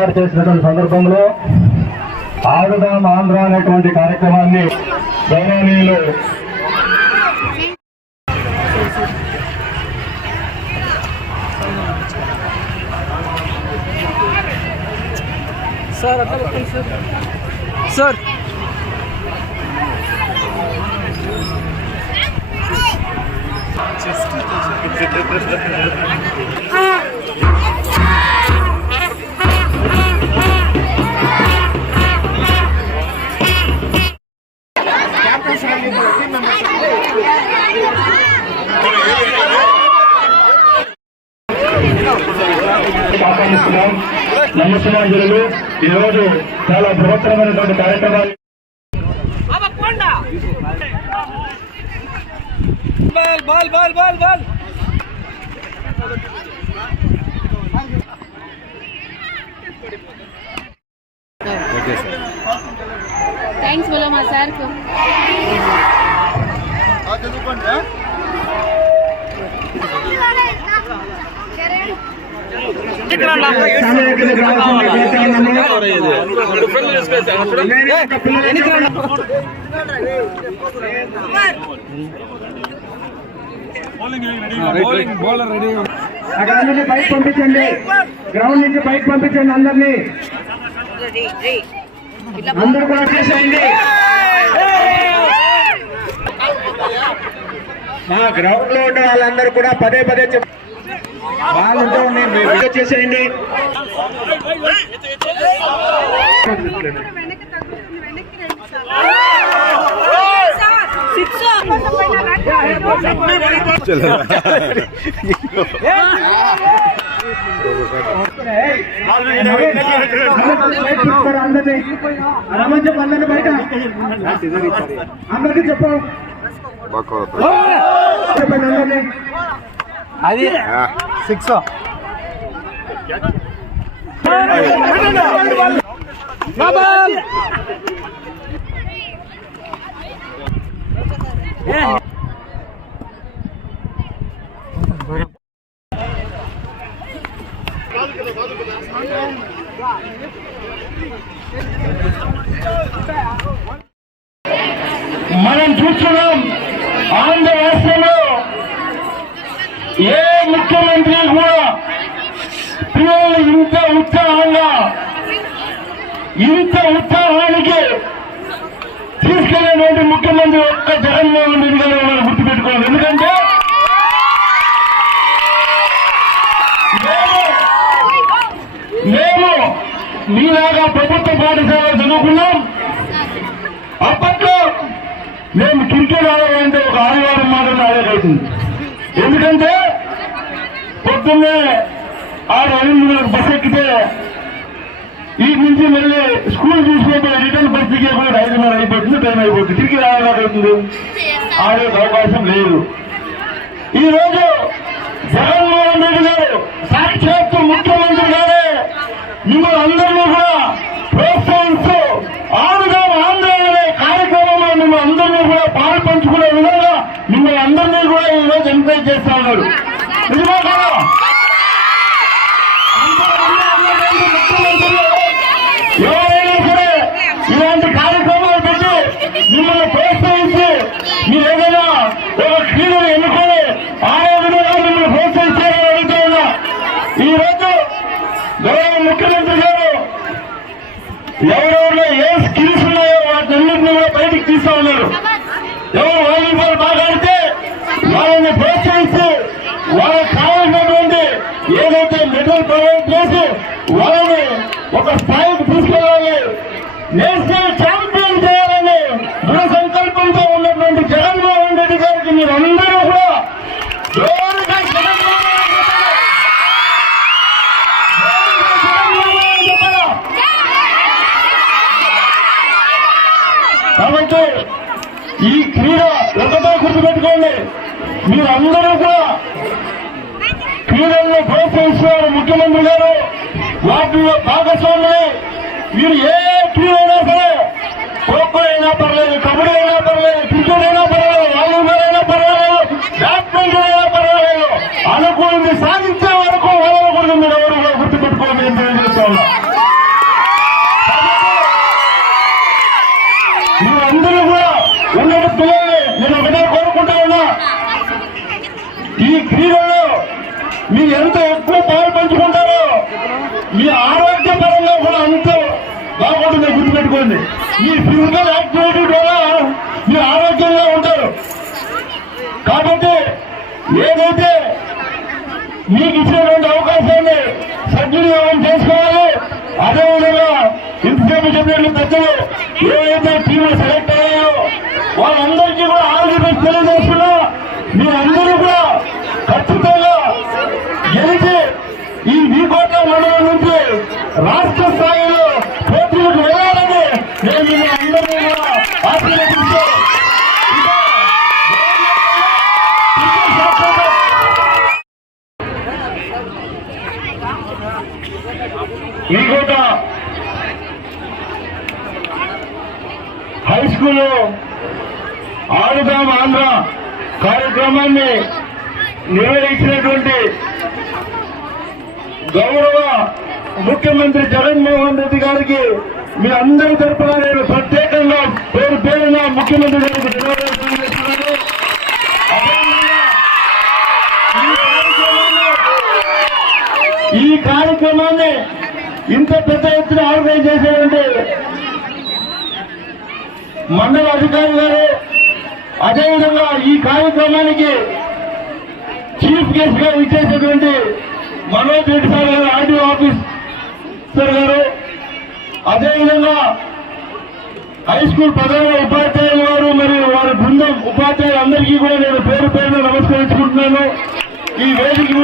ఏర్పాటు చేసినటువంటి సందర్భంలో ఆడుదాం ఆంధ్ర అనేటువంటి కార్యక్రమాన్ని గౌరవనీయులు సార్. సార్. ఆహ్వానిస్తున్నాం నమస్కారాలు చాలా బృహత్తరమైనటువంటి కార్యక్రమాలు బాల్ బాల్ బాల్ బాల్ బాల్ థ్యాంక్స్ బోలో మా సార్ అక్కడ అందరినీ పైకి పంపించండి. గ్రౌండ్ నుంచి బైక్ పంపించండి అందరినీ. అందరూ కూడా చేసేయండి. మా గ్రౌండ్లో ఉన్న వాళ్ళందరూ కూడా పదే పదే చెప్ వాళ్ళు ఉంటే ఉండి మీరు వీడియో చేసేయండి. అందరినీ రమని చెప్పు అందరినీ బయట అందరికీ చెప్పు చెప్పండి అందరినీ అది సిక్స్ బాల్ మనం చూస్తున్నాం ఆంధ్ర రాష్ట్రంలో ఏ ముఖ్యమంత్రి కూడా పిల్లలు ఇంత ఉత్సాహంగా ఇంత ఉత్సాహానికి తీసుకెళ్ళేటువంటి ముఖ్యమంత్రి ఒక్క జగన్మోహన్ రెడ్డి గారు మనం గుర్తుపెట్టుకోవాలి. ఎందుకంటే మేము మేము మీలాగా ప్రభుత్వ పాఠశాలలో చదువుకున్నాం. అప్పట్లో మేము క్రికెట్ ఆడాలంటే ఒక ఆదివారం మాత్రమే ఆడేకవుతుంది ఎందుకంటే పొద్దున్నే ఆరు ఐదు బస్ ఎక్కితే ఈ నుంచి మళ్ళీ స్కూల్ చూసినప్పుడు రిటర్న్ పరిస్థితి కూడా ఐదున్నర అయిపోతుంది టైం అయిపోతుంది. క్రికెట్ రావాలవుతుంది ఆడే అవకాశం లేదు. ఈ రోజు జగన్మోహన్ రెడ్డి గారు సాక్షాత్తు ముఖ్యమంత్రి గారే. మిమ్మల్ని అందరినీ కూడా ప్రోత్సహిస్తూ ఆంధ్రం ఆంధ్ర అనే కార్యక్రమంలో మిమ్మల్ని అందరినీ కూడా పాలు పంచుకునే విధంగా మిమ్మల్ని అందరినీ కూడా ఈరోజు ఎంకరేజ్ చేస్తా ఉన్నారు ఒక స్థాయికి తీసుకెళ్ళాలి నేషనల్ ఛాంపియన్ చేయాలని దృఢ సంకల్పంతో ఉన్నటువంటి జగన్మోహన్ రెడ్డి గారికి మీరందరూ కూడా కాబట్టి ఈ క్రీడ ఒకటో గుర్తుపెట్టుకోండి. మీరందరూ కూడా క్రీడల్లో ప్రోత్సహిస్తున్నారు ముఖ్యమంత్రి గారు వాటిలో భాగస్వాములై మీరు ఏ క్రీడ అయినా సరే ఖోఖో అయినా పర్లేదు కబడ్డీ అయినా పర్లేదు క్రికెట్ అయినా పర్లేదు వాలీబాల్ మీ ఫిజికల్ యాక్టివిటీ ద్వారా మీరు ఆరోగ్యంగా ఉంటారు. కాబట్టి ఏదైతే మీకు ఇచ్చినటువంటి అవకాశాన్ని సద్వినియోగం చేసుకోవాలి. అదేవిధంగా ఇంతసేపు చెప్పినట్లు పెద్దలు ఏవైతే టీంలు సెలెక్ట్ అయ్యాయో వాళ్ళందరికీ కూడా ఆరోగ్యం తెలియజేస్తున్నా. మీరు కూడా ఖచ్చితంగా గెలిచి ఈ వీకోట మండలం నుంచి రాష్ట్ర స్థాయిలో పోటీలకు వెళ్ళాలని నేను మిమ్మల్ని అందరినీ కూడా ఆశీర్వదిస్తూ ఇంకా క్రికెట్ శాస్త్రంలో ఈ కోట హై స్కూల్ ఆడుదాం ఆంధ్ర కార్యక్రమాన్ని నిర్వహించినటువంటి గౌరవ ముఖ్యమంత్రి జగన్మోహన్ రెడ్డి గారికి మీ అందరి తరఫున నేను ప్రత్యేకంగా పేరు పేరున ముఖ్యమంత్రి గారికి ధన్యవాదాలు తెలియజేస్తున్నాను అదేవిధంగా ఈ కార్యక్రమాన్ని ఈ కార్యక్రమాన్ని ఇంత పెద్ద ఎత్తున ఆర్గనైజ్ చేసేదంటే మండల అధికారి గారు అదేవిధంగా ఈ కార్యక్రమానికి చీఫ్ గెస్ట్గా ఇచ్చేసేటువంటి మనోజ్ రెడ్డి సార్ గారు ఆర్డీఓ ఆఫీసర్ గారు అదేవిధంగా హై స్కూల్ ప్రధాన ఉపాధ్యాయులు వారు మరియు వారి బృందం ఉపాధ్యాయులందరికీ కూడా నేను పేరు పేరున నమస్కరించుకుంటున్నాను. ఈ వేదిక